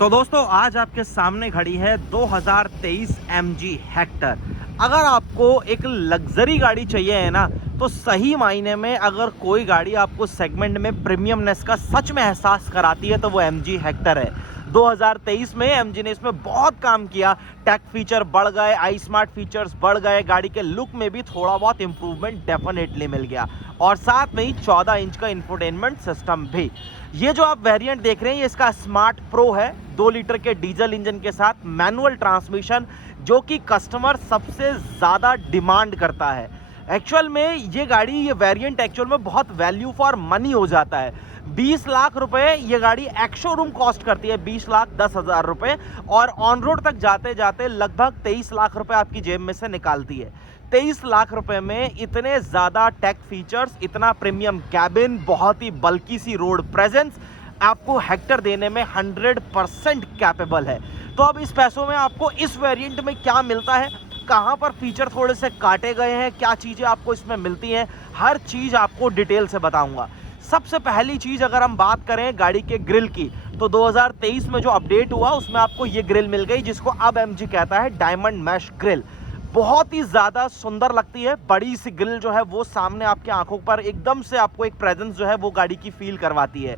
तो दोस्तों आज आपके सामने खड़ी है 2023 MG हेक्टर। अगर आपको एक लग्जरी गाड़ी चाहिए है ना, तो सही मायने में अगर कोई गाड़ी आपको सेगमेंट में प्रीमियमनेस का सच में एहसास कराती है तो वो MG हेक्टर है। 2023 में MG ने इसमें बहुत काम किया। टेक फीचर बढ़ गए, आई स्मार्ट फीचर्स बढ़ गए, गाड़ी के लुक में भी थोड़ा बहुत इंप्रूवमेंट डेफिनेटली मिल गया और साथ में ही 14 इंच का इंफोटेनमेंट सिस्टम भी। ये जो आप वेरिएंट देख रहे हैं ये इसका स्मार्ट प्रो है, 2 लीटर के डीजल इंजन के साथ मैनुअल ट्रांसमिशन, जो कि कस्टमर सबसे ज़्यादा डिमांड करता है। एक्चुअल में ये गाड़ी, ये वेरिएंट एक्चुअल में बहुत वैल्यू फॉर मनी हो जाता है। 20 लाख रुपए ये गाड़ी एक्स शोरूम कॉस्ट करती है, 20,10,000 रुपए, और ऑन रोड तक जाते जाते लगभग 23 लाख रुपए आपकी जेब में से निकालती है। 23 लाख रुपए में इतने ज़्यादा टेक फीचर्स, इतना प्रीमियम कैबिन, बहुत ही बल्कि सी रोड प्रेजेंस आपको हेक्टर देने में 100% कैपेबल है। तो अब इस पैसों में आपको इस वेरिएंट में क्या मिलता है, कहाँ पर फीचर थोड़े से काटे गए हैं, क्या चीज़ें आपको इसमें मिलती हैं, हर चीज़ आपको डिटेल से बताऊंगा। सबसे पहली चीज़ अगर हम बात करें गाड़ी के ग्रिल की, तो 2023 में जो अपडेट हुआ उसमें आपको ये ग्रिल मिल गई, जिसको अब MG कहता है डायमंड मैश ग्रिल। बहुत ही ज़्यादा सुंदर लगती है, बड़ी सी ग्रिल जो है वो सामने आपके आंखों पर एकदम से आपको एक प्रेजेंस जो है वो गाड़ी की फील करवाती है।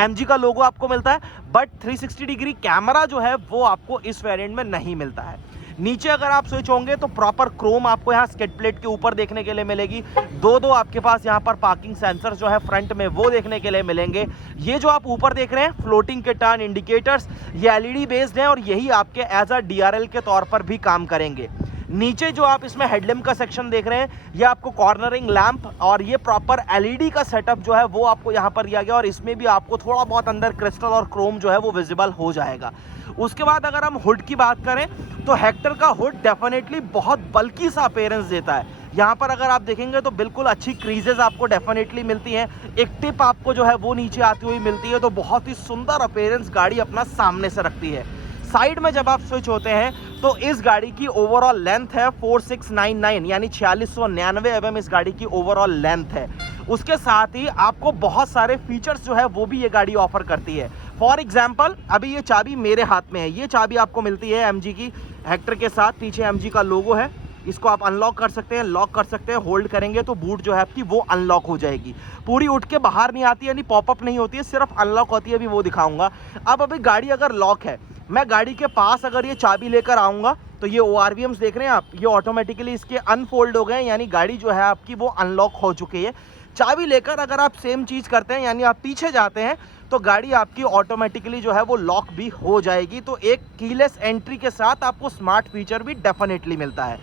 MG का लोगो आपको मिलता है, बट 360 डिग्री कैमरा जो है वो आपको इस वेरिएंट में नहीं मिलता है। नीचे अगर आप स्विच होंगे तो प्रॉपर क्रोम आपको यहाँ स्किड प्लेट के ऊपर देखने के लिए मिलेगी। दो आपके पास यहाँ पर पार्किंग सेंसर जो है फ्रंट में वो देखने के लिए मिलेंगे। ये जो आप ऊपर देख रहे हैं फ्लोटिंग के टर्न इंडिकेटर्स, ये LED बेस्ड हैं और यही आपके एज अ DRL के तौर पर भी काम करेंगे। नीचे जो आप इसमें हेडलैम्प का सेक्शन देख रहे हैं, ये आपको कॉर्नरिंग लैंप और ये प्रॉपर LED का सेटअप जो है वो आपको यहाँ पर दिया गया, और इसमें भी आपको थोड़ा बहुत अंदर क्रिस्टल और क्रोम जो है वो विजिबल हो जाएगा। उसके बाद अगर हम हुड की बात करें तो हेक्टर का हुड डेफिनेटली बहुत बल्कि सा अपीयरेंस देता है। यहाँ पर अगर आप देखेंगे तो बिल्कुल अच्छी क्रीजेस आपको डेफिनेटली मिलती हैं, एक टिप आपको जो है वो नीचे आती हुई मिलती है, तो बहुत ही सुंदर अपीयरेंस गाड़ी अपना सामने से रखती है। साइड में जब आप स्विच होते हैं तो इस गाड़ी की ओवरऑल लेंथ है 4699, यानी 4699 mm इस गाड़ी की ओवरऑल लेंथ है। उसके साथ ही आपको बहुत सारे फीचर्स जो है वो भी ये गाड़ी ऑफर करती है। फॉर एग्जांपल अभी ये चाबी मेरे हाथ में है, ये चाबी आपको मिलती है MG की हेक्टर के साथ, पीछे MG का लोगो है। इसको आप अनलॉक कर सकते हैं, लॉक कर सकते हैं, होल्ड करेंगे तो बूट जो है आपकी वो अनलॉक हो जाएगी, पूरी उठ के बाहर नहीं आती, यानी पॉपअप नहीं होती है, सिर्फ अनलॉक होती है, अभी वो दिखाऊंगा। अब अभी गाड़ी अगर लॉक है, मैं गाड़ी के पास अगर ये चाबी लेकर आऊँगा तो ये ORVMs देख रहे हैं आप, ये ऑटोमेटिकली इसके अनफोल्ड हो गए, यानी गाड़ी जो है आपकी वो अनलॉक हो चुकी है। चाबी लेकर अगर आप सेम चीज़ करते हैं, यानी आप पीछे जाते हैं, तो गाड़ी आपकी ऑटोमेटिकली जो है वो लॉक भी हो जाएगी। तो एक कीलेस एंट्री के साथ आपको स्मार्ट फीचर भी डेफिनेटली मिलता है।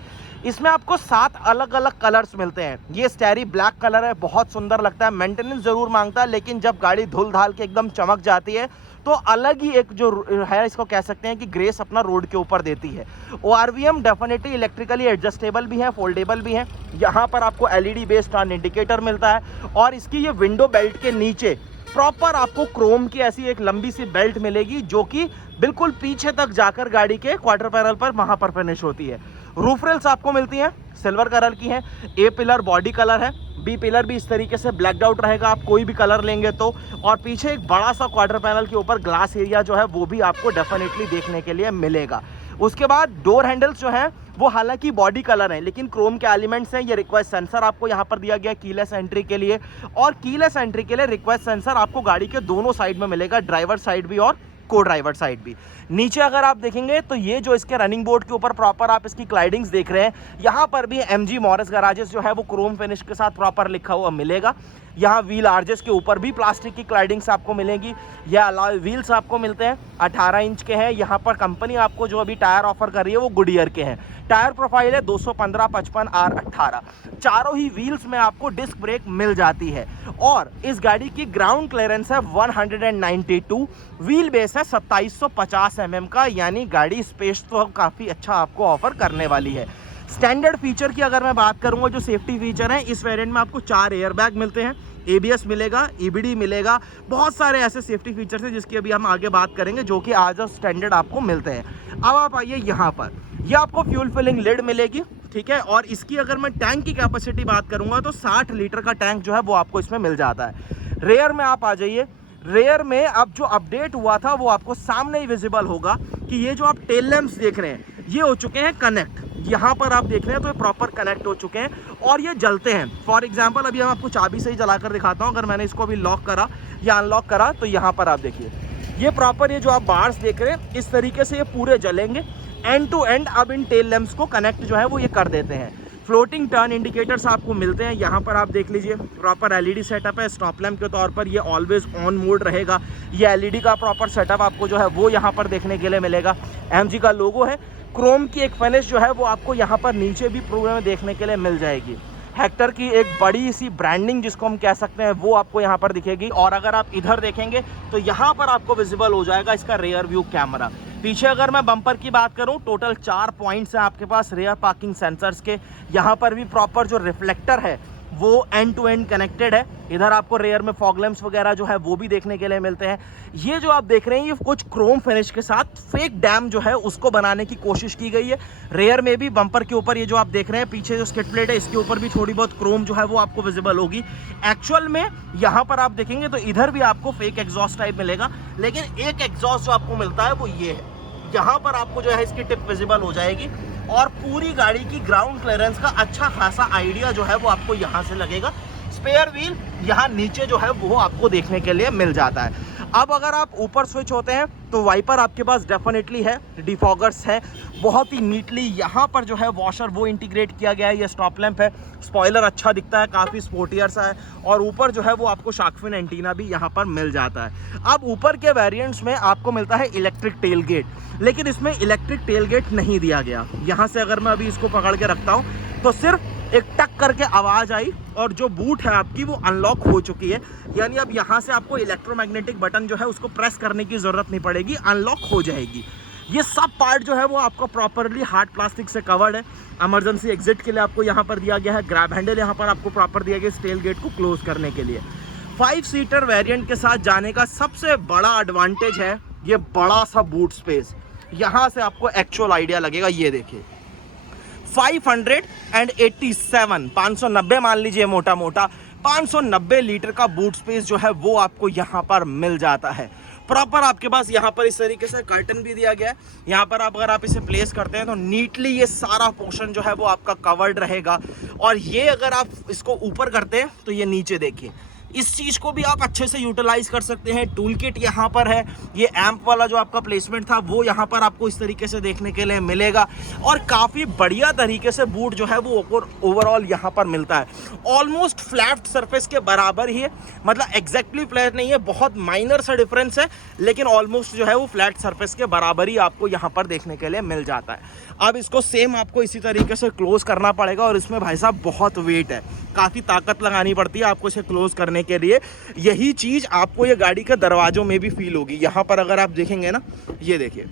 इसमें आपको 7 अलग अलग कलर्स मिलते हैं। ये स्टेरी ब्लैक कलर है, बहुत सुंदर लगता है, मेंटेनेंस ज़रूर मांगता है, लेकिन जब गाड़ी धुल धाल के एकदम चमक जाती है तो अलग ही एक जो है, इसको कह सकते हैं कि ग्रेस अपना रोड के ऊपर देती है। ORVM डेफिनेटली इलेक्ट्रिकली एडजस्टेबल भी है, फोल्डेबल भी है। यहाँ पर आपको LED बेस्ड टर्न इंडिकेटर मिलता है, और इसकी ये विंडो बेल्ट के नीचे प्रॉपर आपको क्रोम की ऐसी एक लंबी सी बेल्ट मिलेगी, जो कि बिल्कुल पीछे तक जाकर गाड़ी के क्वार्टर पैनल पर वहाँ पर फिनिश होती है। रूफ रेल्स आपको मिलती हैं, सिल्वर कलर की हैं। A पिलर बॉडी कलर है, B पिलर भी इस तरीके से ब्लैकड आउट रहेगा, आप कोई भी कलर लेंगे तो। और पीछे एक बड़ा सा क्वार्टर पैनल के ऊपर ग्लास एरिया जो है वो भी आपको डेफिनेटली देखने के लिए मिलेगा। उसके बाद डोर हैंडल्स जो हैं वो हालांकि बॉडी कलर हैं, लेकिन क्रोम के एलिमेंट्स हैं। ये रिक्वेस्ट सेंसर आपको यहाँ पर दिया गया कीलेस एंट्री के लिए, और कीलेस एंट्री के लिए रिक्वेस्ट सेंसर आपको गाड़ी के दोनों साइड में मिलेगा, ड्राइवर साइड भी और को ड्राइवर साइड भी। नीचे अगर आप देखेंगे तो ये जो इसके रनिंग बोर्ड के ऊपर प्रॉपर आप इसकी क्लाइडिंग्स देख रहे हैं, यहाँ पर भी MG मॉरिस गराजेस जो है वो क्रोम फिनिश के साथ प्रॉपर लिखा हुआ मिलेगा। यहाँ व्हील आर्जेस के ऊपर भी प्लास्टिक की क्लाइडिंग्स आपको मिलेंगी। यह अलॉय व्हील्स आपको मिलते हैं, 18 इंच के हैं। यहाँ पर कंपनी आपको जो अभी टायर ऑफर कर रही है वो गुडियर के हैं। टायर प्रोफाइल है 215, 55, R18। चारों ही व्हील्स में आपको डिस्क ब्रेक मिल जाती है, और इस गाड़ी की ग्राउंड क्लियरेंस है 192, व्हील बेस है 2750 mm का, यानी गाड़ी स्पेस तो काफ़ी अच्छा आपको ऑफर करने वाली है। स्टैंडर्ड फीचर की अगर मैं बात करूंगा, जो सेफ्टी फीचर है इस वेरिएंट में आपको 4 एयरबैग मिलते हैं, ABS मिलेगा, EBD मिलेगा, बहुत सारे ऐसे सेफ्टी फीचर्स हैं जिसकी अभी हम आगे बात करेंगे, जो कि आज स्टैंडर्ड आपको मिलते हैं। अब आप आइए यहाँ पर, ये आपको फ्यूल फिलिंग लिड मिलेगी, ठीक है। और इसकी अगर मैं टैंक की कैपेसिटी बात करूंगा तो 60 लीटर का टैंक जो है वो आपको इसमें मिल जाता है। रेयर में आप आ जाइए, रेयर में अब जो अपडेट हुआ था वो आपको सामने ही विजिबल होगा कि ये जो आप टेल लैंप्स देख रहे हैं ये हो चुके हैं कनेक्ट। यहाँ पर आप देख रहे हैं तो ये प्रॉपर कनेक्ट हो चुके हैं और ये जलते हैं। फॉर एग्जांपल अभी हम आपको चाबी से ही जलाकर दिखाता हूँ। अगर मैंने इसको अभी लॉक करा या अनलॉक करा तो यहाँ पर आप देखिए ये प्रॉपर ये जो आप बार्स देख रहे हैं इस तरीके से ये पूरे जलेंगे एंड टू एंड। अब इन टेल लैंप्स को कनेक्ट जो है वो ये कर देते हैं। फ्लोटिंग टर्न इंडिकेटर्स आपको मिलते हैं। यहाँ पर आप देख लीजिए प्रॉपर एलईडी सेटअप है। स्टॉप लैंप के तौर पर ये ऑलवेज ऑन मोड रहेगा। ये एलईडी का प्रॉपर सेटअप आपको जो है वो यहाँ पर देखने के लिए मिलेगा। एमजी का लोगो है। क्रोम की एक फिनिश जो है वो आपको यहाँ पर नीचे भी प्रोग्राम में देखने के लिए मिल जाएगी। हेक्टर की एक बड़ी सी ब्रांडिंग जिसको हम कह सकते हैं वो आपको यहाँ पर दिखेगी। और अगर आप इधर देखेंगे तो यहाँ पर आपको विजिबल हो जाएगा इसका रेयर व्यू कैमरा। पीछे अगर मैं बम्पर की बात करूं टोटल 4 पॉइंट्स हैं आपके पास रेयर पार्किंग सेंसर्स के। यहाँ पर भी प्रॉपर जो रिफ्लेक्टर है वो एंड टू एंड कनेक्टेड है। इधर आपको रेयर में फॉग लैंप्स वगैरह जो है वो भी देखने के लिए मिलते हैं। ये जो आप देख रहे हैं ये कुछ क्रोम फिनिश के साथ फेक डैम जो है उसको बनाने की कोशिश की गई है। रेयर में भी बम्पर के ऊपर ये जो आप देख रहे हैं पीछे जो स्किड प्लेट है इसके ऊपर भी थोड़ी बहुत क्रोम जो है वो आपको विजिबल होगी। एक्चुअल में यहाँ पर आप देखेंगे तो इधर भी आपको फेक एग्जॉस्ट टाइप मिलेगा, लेकिन एक एग्जॉस्ट जो आपको मिलता है वो ये है। यहाँ पर आपको जो है इसकी टिप विजिबल हो जाएगी और पूरी गाड़ी की ग्राउंड क्लियरेंस का अच्छा खासा आइडिया जो है वो आपको यहाँ से लगेगा। स्पेयर व्हील यहाँ नीचे जो है वो आपको देखने के लिए मिल जाता है। अब अगर आप ऊपर स्विच होते हैं तो वाइपर आपके पास डेफिनेटली है, डिफॉगर्स है बहुत ही नीटली। यहाँ पर जो है वॉशर वो इंटीग्रेट किया गया है। ये स्टॉप लैंप है, स्पॉइलर अच्छा दिखता है, काफ़ी स्पोर्टियर सा है। और ऊपर जो है वो आपको शार्क फिन एंटीना भी यहाँ पर मिल जाता है। अब ऊपर के वेरिएंट्स में आपको मिलता है इलेक्ट्रिक टेल गेट, लेकिन इसमें इलेक्ट्रिक टेल गेट नहीं दिया गया। यहाँ से अगर मैं अभी इसको पकड़ के रखता हूँ तो सिर्फ एक टक करके आवाज़ आई और जो बूट है आपकी वो अनलॉक हो चुकी है। यानी अब यहाँ से आपको इलेक्ट्रोमैग्नेटिक बटन जो है उसको प्रेस करने की ज़रूरत नहीं पड़ेगी, अनलॉक हो जाएगी। ये सब पार्ट जो है वो आपका प्रॉपरली हार्ड प्लास्टिक से कवर्ड है। इमरजेंसी एग्जिट के लिए आपको यहाँ पर दिया गया है। ग्रैब हैंडल यहाँ पर आपको प्रॉपर दिया गया टेल गेट को क्लोज करने के लिए। 5 सीटर वेरिएंट के साथ जाने का सबसे बड़ा एडवांटेज है ये बड़ा सा बूट स्पेस। यहाँ से आपको एक्चुअल आइडिया लगेगा। ये देखिए 590 मान लीजिए मोटा मोटा 590 लीटर का बूट स्पेस जो है वो आपको यहाँ पर मिल जाता है। प्रॉपर आपके पास यहाँ पर इस तरीके से कर्टन भी दिया गया है। यहाँ पर अगर आप इसे प्लेस करते हैं तो नीटली ये सारा पोर्शन जो है वो आपका कवर्ड रहेगा। और ये अगर आप इसको ऊपर करते हैं तो ये नीचे देखिए, इस चीज़ को भी आप अच्छे से यूटिलाइज कर सकते हैं। टूल किट यहाँ पर है। ये एम्प वाला जो आपका प्लेसमेंट था वो यहाँ पर आपको इस तरीके से देखने के लिए मिलेगा। और काफ़ी बढ़िया तरीके से बूट जो है वो ओवरऑल यहाँ पर मिलता है। ऑलमोस्ट फ्लैट सरफेस के बराबर ही है, मतलब एग्जैक्टली फ्लैट नहीं है, बहुत माइनर सा डिफरेंस है, लेकिन ऑलमोस्ट जो है वो फ्लैट सरफेस के बराबर ही आपको यहाँ पर देखने के लिए मिल जाता है। अब इसको सेम आपको इसी तरीके से क्लोज करना पड़ेगा और इसमें भाई साहब बहुत वेट है, काफ़ी ताकत लगानी पड़ती है आपको इसे क्लोज करने के लिए। यही चीज़ आपको ये गाड़ी के दरवाजों में भी फील होगी। यहाँ पर अगर आप देखेंगे ना, ये देखिए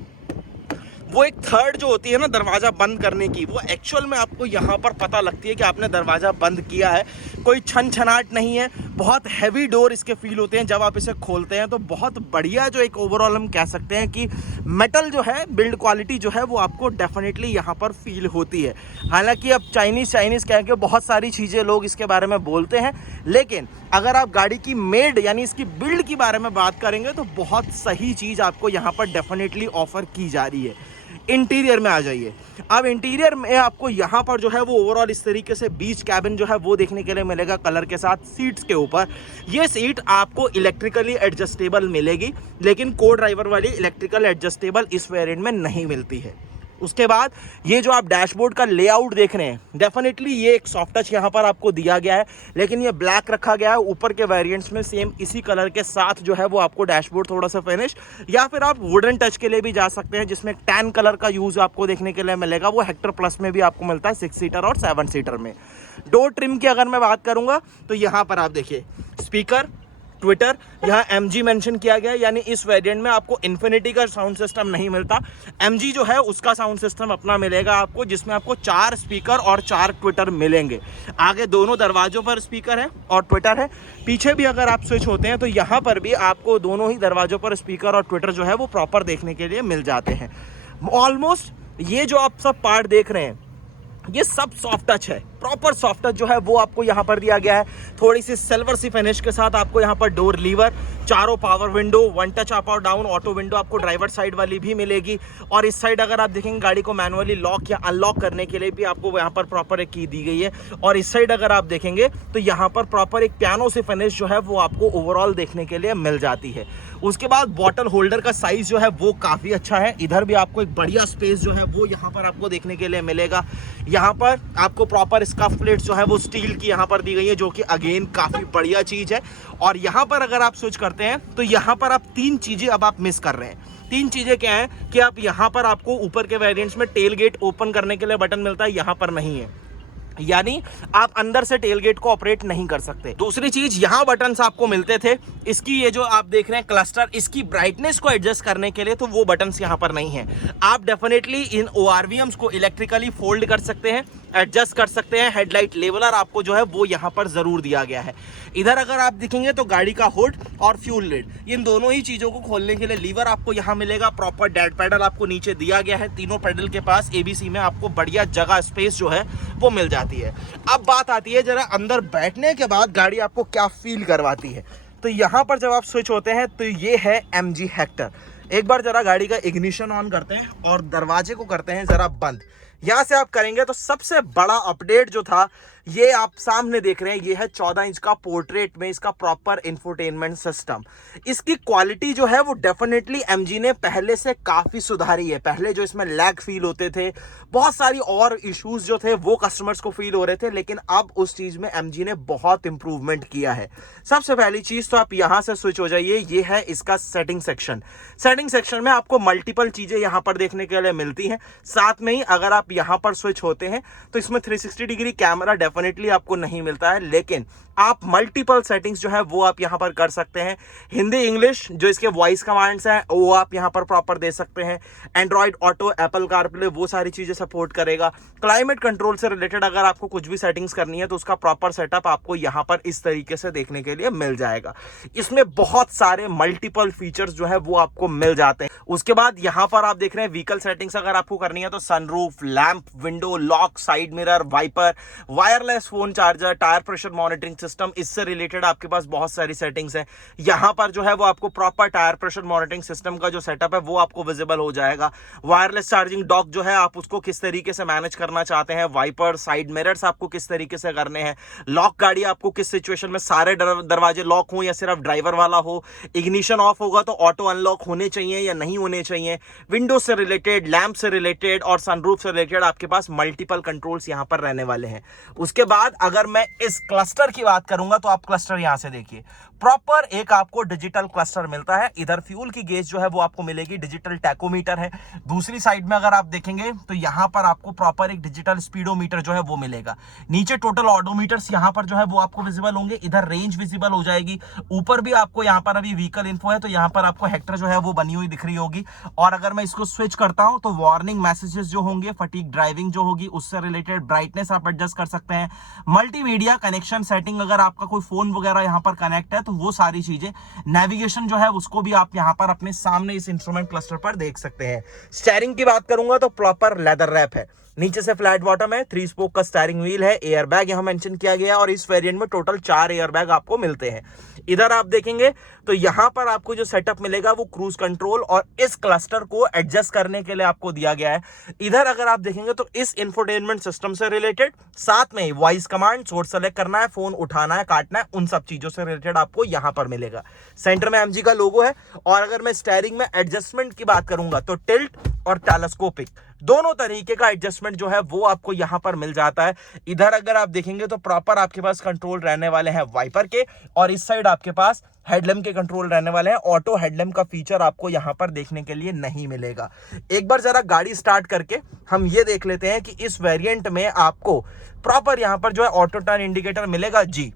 वो एक थर्ड जो होती है ना दरवाज़ा बंद करने की, वो एक्चुअल में आपको यहाँ पर पता लगती है कि आपने दरवाज़ा बंद किया है। कोई छन छनाट नहीं है, बहुत हैवी डोर इसके फील होते हैं जब आप इसे खोलते हैं। तो बहुत बढ़िया जो एक ओवरऑल हम कह सकते हैं कि मेटल जो है बिल्ड क्वालिटी जो है वो आपको डेफिनेटली यहाँ पर फील होती है। हालांकि अब चाइनीज़ कह के बहुत सारी चीज़ें लोग इसके बारे में बोलते हैं, लेकिन अगर आप गाड़ी की मेड यानी इसकी बिल्ड के बारे में बात करेंगे तो बहुत सही चीज़ आपको यहाँ पर डेफिनेटली ऑफर की जा रही है। इंटीरियर में आ जाइए। अब इंटीरियर में आपको यहाँ पर जो है वो ओवरऑल इस तरीके से बीच कैबिन जो है वो देखने के लिए मिलेगा कलर के साथ। सीट्स के ऊपर ये सीट आपको इलेक्ट्रिकली एडजस्टेबल मिलेगी, लेकिन को ड्राइवर वाली इलेक्ट्रिकल एडजस्टेबल इस वेरिएंट में नहीं मिलती है। उसके बाद ये जो आप डैशबोर्ड का लेआउट देख रहे हैं, डेफिनेटली ये एक सॉफ्ट टच यहाँ पर आपको दिया गया है, लेकिन ये ब्लैक रखा गया है। ऊपर के वेरिएंट्स में सेम इसी कलर के साथ जो है वो आपको डैशबोर्ड थोड़ा सा फिनिश, या फिर आप वुडन टच के लिए भी जा सकते हैं जिसमें टैन कलर का यूज़ आपको देखने के लिए मिलेगा। वो हेक्टर प्लस में भी आपको मिलता है 6 सीटर और 7 सीटर में। डोर ट्रिम की अगर मैं बात करूँगा तो यहाँ पर आप देखिए स्पीकर, ट्विटर, यहाँ MG मेंशन किया गया है, यानी इस वेरिएंट में आपको इन्फिनिटी का साउंड सिस्टम नहीं मिलता। MG जो है उसका साउंड सिस्टम अपना मिलेगा आपको, जिसमें आपको 4 स्पीकर और 4 ट्विटर मिलेंगे। आगे दोनों दरवाजों पर स्पीकर है और ट्विटर है। पीछे भी अगर आप स्विच होते हैं तो यहाँ पर भी आपको दोनों ही दरवाजों पर स्पीकर और ट्विटर जो है वो प्रॉपर देखने के लिए मिल जाते हैं। ऑलमोस्ट ये जो आप सब पार्ट देख रहे हैं ये सब सॉफ्ट टच है, प्रॉपर सॉफ्ट टच जो है वो आपको यहाँ पर दिया गया है। थोड़ी सी सिल्वर सी फिनिश के साथ आपको यहाँ पर डोर लीवर, चारों power window, one touch up और डाउन, ऑटो विंडो आपको ड्राइवर साइड वाली भी मिलेगी। और इस साइड अगर आप देखेंगे गाड़ी को मैनुअली लॉक या अनलॉक करने के लिए भी आपको यहाँ पर प्रॉपर एक की दी गई है। और इस साइड अगर आप देखेंगे तो यहाँ पर प्रॉपर एक पियानो सी फिनिश जो है वो आपको ओवरऑल देखने के लिए मिल जाती है। उसके बाद बॉटल होल्डर का साइज जो है वो काफ़ी अच्छा है। इधर भी आपको एक बढ़िया स्पेस जो है वो यहाँ पर आपको देखने के लिए मिलेगा। यहाँ पर आपको प्रॉपर स्कफ प्लेट्स जो है वो स्टील की यहाँ पर दी गई है, जो कि अगेन काफ़ी बढ़िया चीज़ है। और यहाँ पर अगर आप स्विच करते हैं तो यहाँ पर आप तीन चीज़ें अब आप मिस कर रहे हैं। तीन चीज़ें क्या हैं कि आप यहाँ पर आपको ऊपर के वेरिएंट्स में टेल गेट ओपन करने के लिए बटन मिलता है, यहाँ पर नहीं है, यानी आप अंदर से टेलगेट को ऑपरेट नहीं कर सकते। दूसरी चीज, यहाँ बटन्स आपको मिलते थे, इसकी ये जो आप देख रहे हैं क्लस्टर, इसकी ब्राइटनेस को एडजस्ट करने के लिए, तो वो बटन्स यहाँ पर नहीं है। आप डेफिनेटली इन ORVMs को इलेक्ट्रिकली फोल्ड कर सकते हैं, एडजस्ट कर सकते हैं। हेडलाइट लेवलर आपको जो है वो यहाँ पर जरूर दिया गया है। इधर अगर आप देखेंगे तो गाड़ी का हुड और फ्यूल लिड, इन दोनों ही चीजों को खोलने के लिए लीवर आपको यहाँ मिलेगा। प्रॉपर डेड पैडल आपको नीचे दिया गया है। तीनों पैडल के पास ABC में आपको बढ़िया जगह स्पेस जो है वो मिल जाती है। अब बात आती है जरा अंदर बैठने के बाद गाड़ी आपको क्या फील करवाती है। तो यहाँ पर जब आप स्विच होते हैं तो ये है MG हेक्टर। एक बार जरा गाड़ी का इग्निशन ऑन करते हैं और दरवाजे को करते हैं जरा बंद। यहाँ से आप करेंगे तो सबसे बड़ा अपडेट जो था ये आप सामने देख रहे हैं, ये है 14 इंच का पोर्ट्रेट में इसका प्रॉपर इंफोटेनमेंट सिस्टम। इसकी क्वालिटी जो है वो डेफिनेटली MG ने पहले से काफ़ी सुधारी है। पहले जो इसमें लैग फील होते थे, बहुत सारी और इश्यूज जो थे वो कस्टमर्स को फील हो रहे थे, लेकिन अब उस चीज़ में MG ने बहुत इंप्रूवमेंट किया है। सबसे पहली चीज़ तो आप यहाँ से स्विच हो जाइए, ये है इसका सेटिंग सेक्शन। सेटिंग सेक्शन में आपको मल्टीपल चीज़ें यहाँ पर देखने के लिए मिलती हैं। साथ में ही अगर आप यहाँ पर स्विच होते हैं तो इसमें 360 डिग्री कैमरा डेफिनेटली आपको नहीं मिलता है, लेकिन आप मल्टीपल सेटिंग्स जो है वो आप यहाँ पर कर सकते हैं। हिंदी, इंग्लिश जो इसके वॉइस कमांड्स हैं वो आप यहाँ पर प्रॉपर दे सकते हैं। एंड्रॉइड ऑटो, एप्पल कारप्ले, वो सारी चीज़ें सपोर्ट करेगा। क्लाइमेट कंट्रोल से रिलेटेड अगर आपको कुछ भी सेटिंग्स करनी है तो उसका प्रॉपर सेटअप आपको यहाँ पर इस तरीके से देखने के लिए मिल जाएगा। इसमें बहुत सारे मल्टीपल फीचर्स जो है वो आपको मिल जाते हैं। उसके बाद यहाँ पर आप देख रहे हैं व्हीकल सेटिंग्स अगर आपको करनी है तो sunroof, lamp, window lock, side mirror, wiper, wireless phone charger, tyre pressure monitoring system, इससे रिलेटेड आपके पास बहुत सारी सेटिंग्स हैं। यहाँ पर जो है वो आपको proper tyre pressure monitoring system का जो सेटअप है वो आपको विजिबल हो जाएगा। वायरलेस चार्जिंग डॉक जो है आप उसको किस तरीके से मैनेज करना चाहते हैं, वाइपर, साइड मिरर्स आपको किस तरीके से करने हैं, लॉक गाड़ी आपको किस सिचुएशन में, सारे दरवाजे लॉक हो या सिर्फ ड्राइवर वाला हो, इग्निशन ऑफ होगा तो ऑटो अनलॉक होने चाहिए या नहीं होने चाहिए, विंडो से रिलेटेड, लैंप से रिलेटेड और सनरूफ से रिलेटेड आपके पास मल्टीपल कंट्रोल्स यहाँ पर रहने वाले हैं। उसके बाद अगर मैं इस क्लस्टर की बात करूंगा तो आप क्लस्टर यहां से देखिए, प्रॉपर एक आपको डिजिटल क्लस्टर मिलता है। इधर फ्यूल की गेज जो है वो आपको मिलेगी, डिजिटल टैकोमीटर है। दूसरी साइड में अगर आप देखेंगे तो यहां पर आपको प्रॉपर एक डिजिटल स्पीडोमीटर जो है वो मिलेगा। नीचे टोटल ऑडोमीटर्स यहां पर जो है वो आपको विजिबल होंगे। इधर रेंज विजिबल हो जाएगी। ऊपर भी आपको यहां पर अभी व्हीकल इन्फो है तो यहां पर आपको हेक्टर जो है वो बनी हुई दिख रही होगी। और अगर मैं इसको स्विच करता हूं तो वार्निंग मैसेजेस जो होंगे, फटीग ड्राइविंग जो होगी उससे रिलेटेड ब्राइटनेस आप एडजस्ट कर सकते हैं। मल्टीमीडिया कनेक्शन सेटिंग, अगर आपका कोई फोन वगैरह यहां पर कनेक्ट है तो वो सारी चीजें, नेविगेशन जो है उसको भी आप यहां पर अपने सामने इस इंस्ट्रूमेंट क्लस्टर पर देख सकते हैं। स्टीयरिंग की बात करूंगा तो प्रॉपर लेदर रैप है, नीचे से फ्लैट बॉटम है, 3 स्पोक का स्टीयरिंग व्हील है, एयर बैग यहां मेंशन किया गया है और इस वेरिएंट में टोटल 4 एयर बैग आपको मिलते हैं। इधर आप देखेंगे तो यहां पर आपको जो सेटअप मिलेगा वो क्रूज कंट्रोल और इस क्लस्टर को एडजस्ट करने के लिए आपको दिया गया है। इधर अगर आप देखेंगे तो इस इंफोटेनमेंट सिस्टम से रिलेटेड, साथ में वॉइस कमांड, सोर्स सेलेक्ट करना है, फोन उठाना है, काटना है, उन सब चीजों से रिलेटेड आपको यहां पर मिलेगा। सेंटर में MG का लोगो है। और अगर मैं स्टीयरिंग में एडजस्टमेंट की बात करूंगा तो टिल्ट और टेलीस्कोपिक दोनों तरीके का एडजस्टमेंट जो है वो आपको यहां पर मिल जाता है। इधर अगर आप देखेंगे तो प्रॉपर आपके पास कंट्रोल रहने वाले हैं वाइपर के, और इस साइड आपके पास हेडलैम्प के कंट्रोल रहने वाले हैं। ऑटो हेडलैम्प का फीचर आपको यहां पर देखने के लिए नहीं मिलेगा। एक बार जरा गाड़ी स्टार्ट करके हम ये देख लेते हैं कि इस वेरिएंट में आपको प्रॉपर यहां पर जो है ऑटो टर्न इंडिकेटर मिलेगा जी।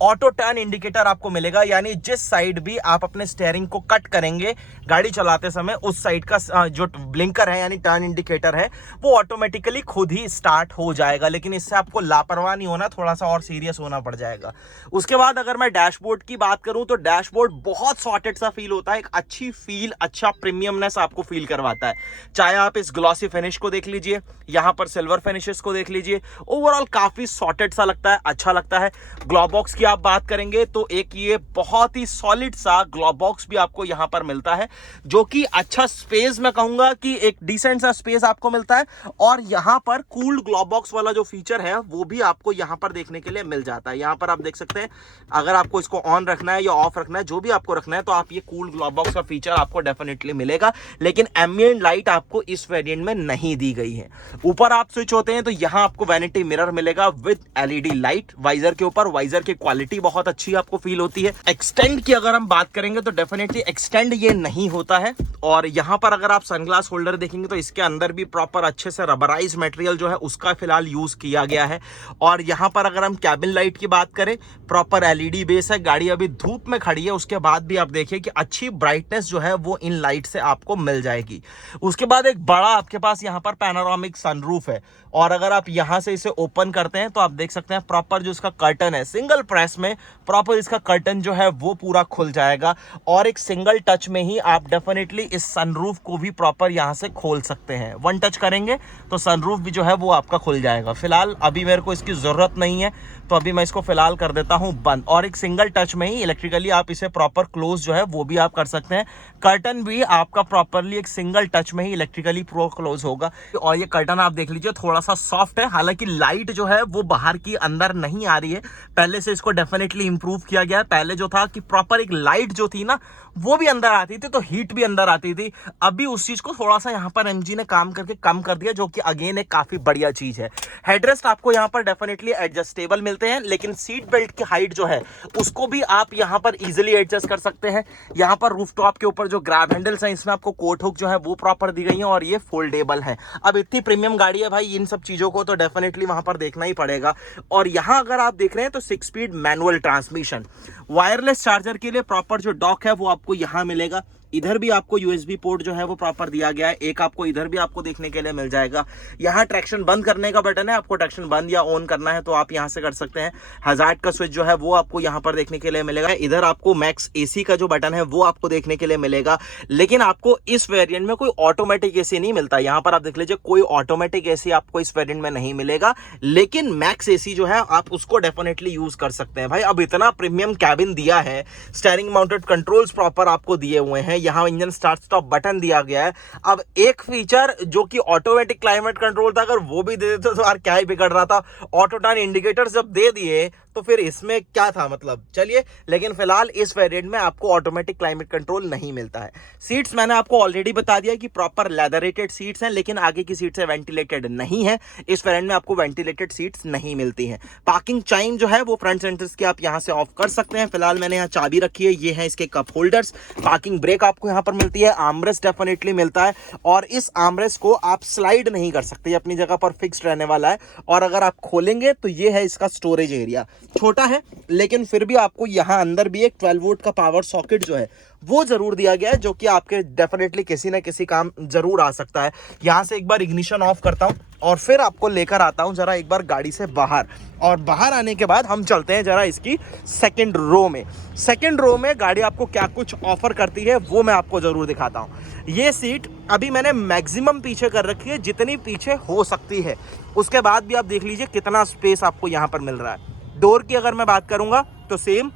ऑटो टर्न इंडिकेटर आपको मिलेगा, यानी जिस साइड भी आप अपने स्टीयरिंग को कट करेंगे गाड़ी चलाते समय, उस साइड का जो ब्लिंकर है यानी टर्न इंडिकेटर है वो ऑटोमेटिकली खुद ही स्टार्ट हो जाएगा। लेकिन इससे आपको लापरवाह नहीं होना, थोड़ा सा और सीरियस होना पड़ जाएगा। उसके बाद अगर मैं डैशबोर्ड की बात करूं तो डैशबोर्ड बहुत सॉर्टेड सा फील होता है, एक अच्छी फील, अच्छा प्रीमियमनेस आपको फील करवाता है। चाहे आप इस ग्लॉसी फिनिश को देख लीजिए, यहां पर सिल्वर फिनिशेस को देख लीजिए, ओवरऑल काफी सॉर्टेड सा लगता है, अच्छा लगता है। ग्लोव बॉक्स की आप बात करेंगे तो एक ये बहुत ही सॉलिड सा ग्लोव बॉक्स भी आपको यहां पर मिलता है, जो कि अच्छा स्पेस, मैं कहूंगा कि एक डिसेंट सा स्पेस आपको मिलता है। और यहां पर कूल्ड ग्लोव बॉक्स वाला जो फीचर है वो भी आपको यहां पर देखने के लिए मिल जाता है। यहां पर आप देख सकते हैं, अगर आपको इसको ऑन रखना है या ऑफ रखना है, जो भी आपको रखना है, तो आप ये कूल्ड ग्लोव बॉक्स का फीचर आपको डेफिनेटली मिलेगा। लेकिन एम्बिएंट लाइट आपको इस वेरिएंट में नहीं दी गई है। ऊपर आप स्विच होते हैं तो यहां आपको वैनिटी मिरर मिलेगा विद एलईडी लाइट वाइजर के ऊपर। वाइजर की क्वालिटी बहुत अच्छी आपको फील होती है। एक्सटेंड की अगर हम बात करेंगे तो डेफिनेटली एक्सटेंड ये नहीं होता है। और यहां पर अगर आप सनग्लास होल्डर देखेंगे तो इसके अंदर भी प्रॉपर अच्छे से रबराइज मटेरियल जो है उसका फिलहाल यूज किया गया है। और यहां पर अगर हम कैबिन लाइट की बात करें, प्रॉपर एलईडी बेस है। गाड़ी अभी धूप में खड़ी है, उसके बाद भी आप देखिए कि अच्छी ब्राइटनेस जो है वो इन लाइट से आपको मिल जाएगी। उसके बाद एक बड़ा आपके पास यहां पर पैनोरामिक सनरूफ है, और अगर आप यहां से इसे ओपन करते हैं तो आप देख सकते हैं प्रॉपर जो इसका कर्टन है, सिंगल प्रेस में प्रॉपर इसका कर्टन जो है वो पूरा खुल जाएगा। और एक सिंगल टच में ही आप डेफिनेटली इस सनरूफ को भी प्रॉपर यहां से खोल सकते हैं। वन टच करेंगे तो सनरूफ भी जो है वो आपका खुल जाएगा। फिलहाल अभी मेरे को इसकी जरूरत नहीं है, तो अभी मैं इसको फिलहाल कर देता हूं बंद। और एक सिंगल टच में ही इलेक्ट्रिकली आप इसे प्रॉपर क्लोज जो है वो भी आप कर सकते हैं। कर्टन भी आपका प्रॉपरली एक सिंगल टच में ही इलेक्ट्रिकली प्रो क्लोज होगा। और ये कर्टन आप देख लीजिए थोड़ा सा सॉफ्ट है, हालांकि लाइट जो है वो बाहर की अंदर नहीं आ रही है। पहले से इसको डेफिनेटली इंप्रूव किया गया है। पहले जो था कि प्रॉपर एक लाइट जो थी ना वो भी अंदर आती थी तो हीट भी अंदर आती थी। अभी उस चीज को थोड़ा सा यहाँ पर एमजी ने काम करके कम कर दिया, जो कि अगेन एक काफी बढ़िया चीज है। हेडरेस्ट आपको यहाँ पर डेफिनेटली एडजस्टेबल मिलते हैं, लेकिन सीट बेल्ट की हाइट जो है उसको भी आप यहाँ पर इजिली एडजस्ट कर सकते हैं। यहाँ पर रूफटॉप के ऊपर जो ग्रैब हैंडल्स हैं इसमें आपको कोट हुक जो है वो प्रॉपर दी गई है, और ये फोल्डेबल है। अब इतनी प्रीमियम गाड़ी है भाई, इन सब चीजों को तो डेफिनेटली वहां पर देखना ही पड़ेगा। और यहाँ अगर आप देख रहे हैं तो 6 speed manual transmission. Wireless charger के लिए प्रॉपर जो डॉक है वो आपको यहाँ मिलेगा। इधर भी आपको यूएसबी पोर्ट जो है वो प्रॉपर दिया गया है। एक आपको इधर भी आपको देखने के लिए मिल जाएगा। यहाँ ट्रैक्शन बंद करने का बटन है, आपको ट्रैक्शन बंद या ऑन करना है तो आप यहाँ से कर सकते हैं। हजार्ड का स्विच जो है वो आपको यहाँ पर देखने के लिए मिलेगा। इधर आपको मैक्स एसी का जो बटन है वो आपको देखने के लिए मिलेगा। लेकिन आपको इस वेरिएंट में कोई ऑटोमेटिक एसी नहीं मिलता। यहाँ पर आप देख लीजिए कोई ऑटोमेटिक एसी आपको इस वेरिएंट में नहीं मिलेगा, लेकिन मैक्स एसी जो है आप उसको डेफिनेटली यूज कर सकते हैं। भाई अब इतना प्रीमियम कैबिन दिया है, स्टीयरिंग माउंटेड कंट्रोल्स प्रॉपर आपको दिए हुए हैं, यहाँ इंजन स्टार्ट स्टॉप बटन दिया गया है। अब एक फीचर जो कि ऑटोमेटिक क्लाइमेट कंट्रोल था, अगर वो भी दे देते तो यार क्या ही बिगड़ रहा था। ऑटो टर्न इंडिकेटर्स जब दे दिए तो फिर इसमें क्या था मतलब, चलिए। लेकिन फिलहाल इस वेरिएंट में आपको ऑटोमेटिक क्लाइमेट कंट्रोल नहीं मिलता है। सीट्स मैंने आपको ऑलरेडी बता दिया कि प्रॉपर लेदरेटेड सीट्स हैं, लेकिन आगे की सीट्स वेंटिलेटेड नहीं है। इस वेरिएंट में आपको वेंटिलेटेड सीट्स नहीं मिलती हैं। पार्किंग चाइम जो है वो फ्रंट सेंटर्स की आप यहां से ऑफ कर सकते हैं। फिलहाल मैंने यहाँ चाबी रखी है, ये है इसके कप होल्डर्स। पार्किंग ब्रेक आपको यहाँ पर मिलती है। आर्मरेस्ट डेफिनेटली मिलता है, और इस आर्मरेस्ट को आप स्लाइड नहीं कर सकते, ये अपनी जगह पर फिक्स्ड रहने वाला है। और अगर आप खोलेंगे तो ये है इसका स्टोरेज एरिया। छोटा है लेकिन फिर भी आपको यहां अंदर भी एक 12 वोल्ट का पावर सॉकेट जो है वो जरूर दिया गया है, जो कि आपके डेफिनेटली किसी ना किसी काम जरूर आ सकता है। यहां से एक बार इग्निशन ऑफ करता हूं और फिर आपको लेकर आता हूं जरा एक बार गाड़ी से बाहर। और बाहर आने के बाद हम चलते हैं जरा इसकी सेकंड रो में। सेकंड रो में गाड़ी आपको क्या कुछ ऑफर करती है वो मैं आपको जरूर दिखाता हूं। ये सीट अभी मैंने मैक्सिमम पीछे कर रखी है, जितनी पीछे हो सकती है। उसके बाद भी आप देख लीजिए कितना स्पेस आपको यहां पर मिल रहा है। डोर की अगर मैं बात करूंगा तो सेम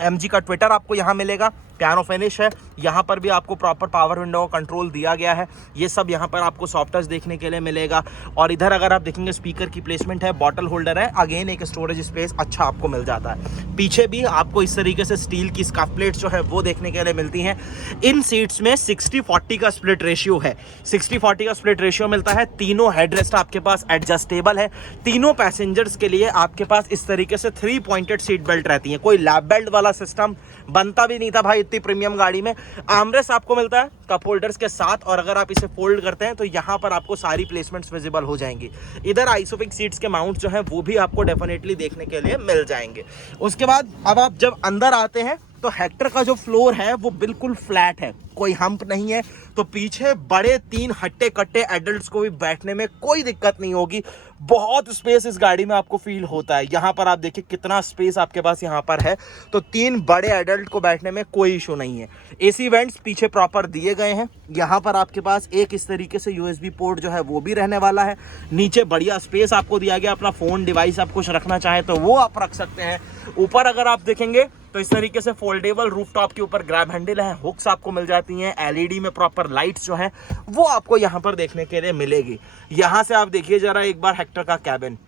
एमजी का ट्विटर आपको यहां मिलेगा। पियानो फिनिश है, यहाँ पर भी आपको प्रॉपर पावर विंडो का कंट्रोल दिया गया है। ये सब यहाँ पर आपको सॉफ्ट टच देखने के लिए मिलेगा। और इधर अगर आप देखेंगे स्पीकर की प्लेसमेंट है, बॉटल होल्डर है, अगेन एक स्टोरेज स्पेस अच्छा आपको मिल जाता है। पीछे भी आपको इस तरीके से स्टील की स्काफ प्लेट्स जो है वो देखने के लिए मिलती हैं। इन सीट्स में 60-40 का स्प्लिट रेशियो है, 60-40 का स्प्लिट रेशियो मिलता है। तीनों हेडरेस्ट आपके पास एडजस्टेबल है। तीनों पैसेंजर्स के लिए आपके पास इस तरीके से 3 पॉइंटेड सीट बेल्ट रहती है। कोई लैप बेल्ट वाला सिस्टम बनता भी नहीं था भाई इतनी प्रीमियम गाड़ी में। आर्मरेस्ट आपको मिलता है कप होल्डर्स के साथ, और अगर आप इसे फोल्ड करते हैं तो यहाँ पर आपको सारी प्लेसमेंट्स विजिबल हो जाएंगी। इधर आइसोपिक सीट्स के माउंट जो है वो भी आपको डेफिनेटली देखने के लिए मिल जाएंगे। उसके बाद अब आप जब अंदर आते हैं तो हेक्टर का जो फ्लोर है वो बिल्कुल फ्लैट है, कोई हम्प नहीं है, तो पीछे बड़े 3 हट्टे कट्टे एडल्ट्स को भी बैठने में कोई दिक्कत नहीं होगी। बहुत स्पेस इस गाड़ी में आपको फील होता है। यहाँ पर आप देखिए कितना स्पेस आपके पास यहाँ पर है, तो 3 बड़े एडल्ट को बैठने में कोई इशू नहीं है। एसी वेंट्स पीछे प्रॉपर दिए गए हैं। यहाँ पर आपके पास एक इस तरीके से यूएसबी पोर्ट जो है वो भी रहने वाला है। नीचे बढ़िया स्पेस आपको दिया गया, अपना फोन डिवाइस आप कुछ रखना चाहें तो वो आप रख सकते हैं। ऊपर अगर आप देखेंगे तो इस तरीके से फोल्डेबल रूफटॉप के ऊपर ग्रैब हैंडल है, हुक्स आपको मिल जाती हैं, एलईडी में प्रॉपर लाइट्स जो हैं वो आपको यहाँ पर देखने के लिए मिलेगी। यहाँ से आप देखिए जरा एक बार हेक्टर का कैबिन,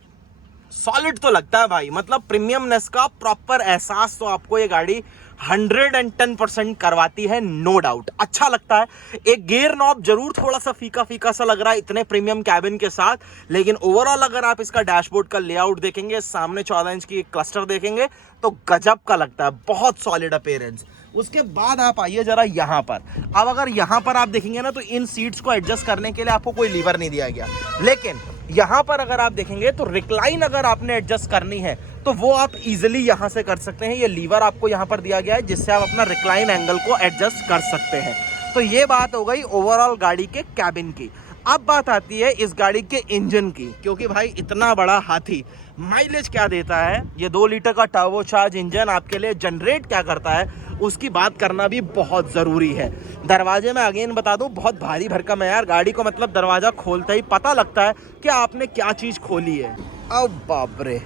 सॉलिड तो लगता है भाई, मतलब प्रीमियमनेस का प्रॉपर एहसास तो आपको ये गाड़ी 110% करवाती है, नो डाउट। अच्छा लगता है। एक गियर नॉब जरूर थोड़ा सा फीका फीका सा लग रहा है इतने प्रीमियम कैबिन के साथ, लेकिन ओवरऑल अगर आप इसका डैशबोर्ड का लेआउट देखेंगे, सामने 14 इंच की एक क्लस्टर देखेंगे तो गजब का लगता है, बहुत सॉलिड अपीयरेंस। उसके बाद आप आइए जरा यहाँ पर। अब अगर यहाँ पर आप देखेंगे ना तो इन सीट्स को एडजस्ट करने के लिए आपको कोई लीवर नहीं दिया गया, लेकिन यहाँ पर अगर आप देखेंगे तो रिक्लाइन अगर आपने एडजस्ट करनी है तो वो आप इजीली यहाँ से कर सकते हैं। ये लीवर आपको यहाँ पर दिया गया है जिससे आप अपना रिक्लाइन एंगल को एडजस्ट कर सकते हैं। तो ये बात हो गई ओवरऑल गाड़ी के कैबिन की। अब बात आती है इस गाड़ी के इंजन की, क्योंकि भाई इतना बड़ा हाथी माइलेज क्या देता है, ये 2 लीटर का टर्बोचार्ज इंजन आपके लिए जनरेट क्या करता है, उसकी बात करना भी बहुत ज़रूरी है। दरवाजे में अगेन बता दूं बहुत भारी भरकम है यार गाड़ी को, मतलब दरवाज़ा खोलते ही पता लगता है कि आपने क्या चीज़ खोली है। अब बाप रे,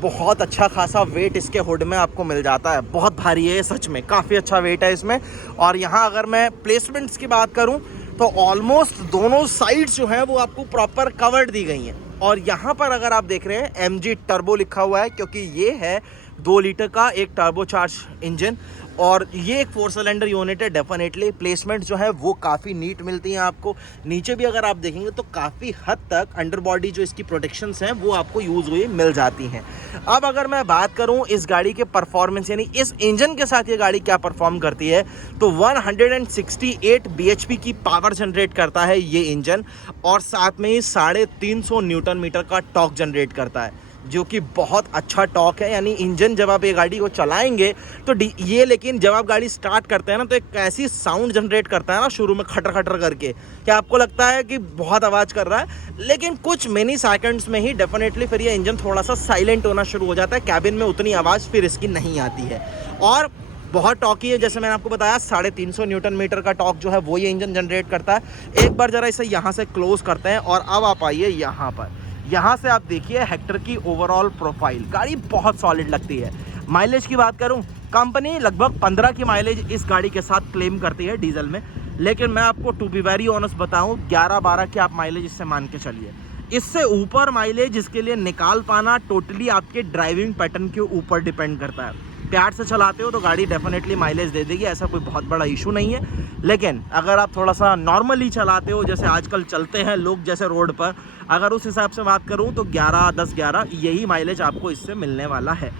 बहुत अच्छा खासा वेट इसके हुड में आपको मिल जाता है, बहुत भारी है सच में, काफ़ी अच्छा वेट है इसमें। और यहाँ अगर मैं प्लेसमेंट्स की बात करूँ तो ऑलमोस्ट दोनों साइड्स जो हैं वो आपको प्रॉपर कवर्ड दी गई हैं। और यहाँ पर अगर आप देख रहे हैं MG टर्बो लिखा हुआ है, क्योंकि ये है 2 लीटर का एक टर्बोचार्ज इंजन और ये एक 4 सिलेंडर यूनिट है। डेफिनेटली प्लेसमेंट जो है वो काफ़ी नीट मिलती हैं आपको। नीचे भी अगर आप देखेंगे तो काफ़ी हद तक अंडर बॉडी जो इसकी प्रोटेक्शंस हैं वो आपको यूज़ हुई मिल जाती हैं। अब अगर मैं बात करूं इस गाड़ी के परफॉर्मेंस, यानी इस इंजन के साथ ये गाड़ी क्या परफॉर्म करती है, तो 168 bhp की पावर जनरेट करता है ये इंजन, और साथ में ही 350 न्यूटन मीटर का टॉर्क जनरेट करता है, जो कि बहुत अच्छा टॉर्क है। यानी इंजन जब आप ये गाड़ी को चलाएंगे तो ये, लेकिन जब आप गाड़ी स्टार्ट करते हैं ना तो एक ऐसी साउंड जनरेट करता है ना शुरू में खटर खटर करके, कि आपको लगता है कि बहुत आवाज़ कर रहा है, लेकिन कुछ मिनी सेकंड्स में ही डेफिनेटली फिर ये इंजन थोड़ा सा साइलेंट होना शुरू हो जाता है। कैबिन में उतनी आवाज़ फिर इसकी नहीं आती है, और बहुत टॉकी है। जैसे मैंने आपको बताया 350 न्यूटन मीटर का टॉर्क जो है वो ये इंजन जनरेट करता है। एक बार ज़रा इसे यहाँ से क्लोज करते हैं और अब आप आइए यहाँ पर। यहाँ से आप देखिए हेक्टर की ओवरऑल प्रोफाइल, गाड़ी बहुत सॉलिड लगती है। माइलेज की बात करूँ, कंपनी लगभग 15 की माइलेज इस गाड़ी के साथ क्लेम करती है डीजल में, लेकिन मैं आपको टू बी वेरी ऑनेस्ट बताऊँ 11-12 की आप माइलेज इससे मान के चलिए। इससे ऊपर माइलेज इसके लिए निकाल पाना टोटली आपके ड्राइविंग पैटर्न के ऊपर डिपेंड करता है। प्यार से चलाते हो तो गाड़ी डेफिनेटली माइलेज दे देगी, ऐसा कोई बहुत बड़ा इशू नहीं है। लेकिन अगर आप थोड़ा सा नॉर्मली चलाते हो, जैसे आजकल चलते हैं लोग जैसे रोड पर, अगर उस हिसाब से बात करूं तो 11-10-11 यही माइलेज आपको इससे मिलने वाला है।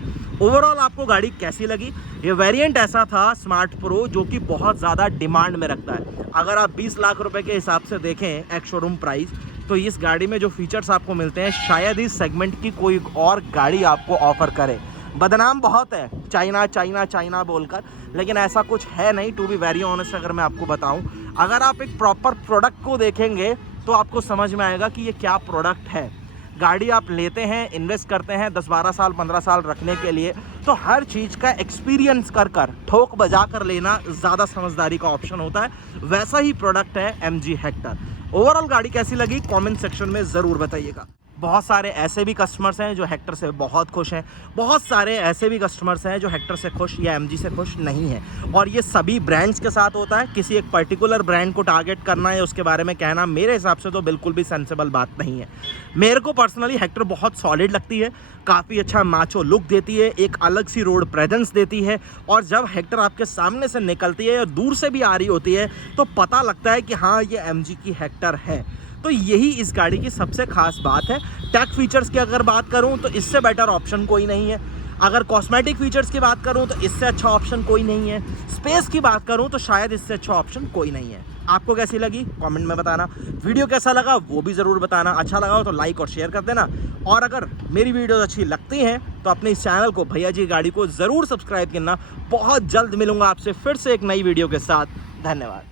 ओवरऑल आपको गाड़ी कैसी लगी? ये वेरिएंट ऐसा था स्मार्ट प्रो जो कि बहुत ज़्यादा डिमांड में रखता है। अगर आप 20 लाख रुपए के हिसाब से देखें एक्स शोरूम प्राइस, तो इस गाड़ी में जो फीचर्स आपको मिलते हैं शायद इस सेगमेंट की कोई और गाड़ी आपको ऑफर करे। बदनाम बहुत है चाइना चाइना चाइना बोलकर, लेकिन ऐसा कुछ है नहीं। टू बी वेरी ऑनेस्ट अगर मैं आपको बताऊं, अगर आप एक प्रॉपर प्रोडक्ट को देखेंगे तो आपको समझ में आएगा कि ये क्या प्रोडक्ट है। गाड़ी आप लेते हैं, इन्वेस्ट करते हैं 10-12 साल 15 साल रखने के लिए, तो हर चीज़ का एक्सपीरियंस कर ठोक बजा कर लेना ज़्यादा समझदारी का ऑप्शन होता है। वैसा ही प्रोडक्ट है MG हेक्टर। ओवरऑल गाड़ी कैसी लगी कमेंट सेक्शन में ज़रूर बताइएगा। बहुत सारे ऐसे भी कस्टमर्स हैं जो हेक्टर से बहुत खुश हैं, बहुत सारे ऐसे भी कस्टमर्स हैं जो हेक्टर से खुश या MG से खुश नहीं है, और ये सभी ब्रांड्स के साथ होता है। किसी एक पर्टिकुलर ब्रांड को टारगेट करना या उसके बारे में कहना मेरे हिसाब से तो बिल्कुल भी सेंसेबल बात नहीं है। मेरे को पर्सनली हेक्टर बहुत सॉलिड लगती है, काफ़ी अच्छा माचो लुक देती है, एक अलग सी रोड प्रेजेंस देती है, और जब हेक्टर आपके सामने से निकलती है या दूर से भी आ रही होती है तो पता लगता है कि हाँ ये MG की हेक्टर है। तो यही इस गाड़ी की सबसे खास बात है। टेक फीचर्स की अगर बात करूं तो इससे बेटर ऑप्शन कोई नहीं है। अगर कॉस्मेटिक फीचर्स की बात करूं तो इससे अच्छा ऑप्शन कोई नहीं है। स्पेस की बात करूं तो शायद इससे अच्छा ऑप्शन कोई नहीं है। आपको कैसी लगी कमेंट में बताना। वीडियो कैसा लगा वो भी ज़रूर बताना। अच्छा लगा हो तो लाइक और शेयर कर देना। और अगर मेरी वीडियोस अच्छी लगती हैं तो अपने इस चैनल को भैया जी गाड़ी को ज़रूर सब्सक्राइब करना। बहुत जल्द मिलूंगा आपसे फिर से एक नई वीडियो के साथ। धन्यवाद।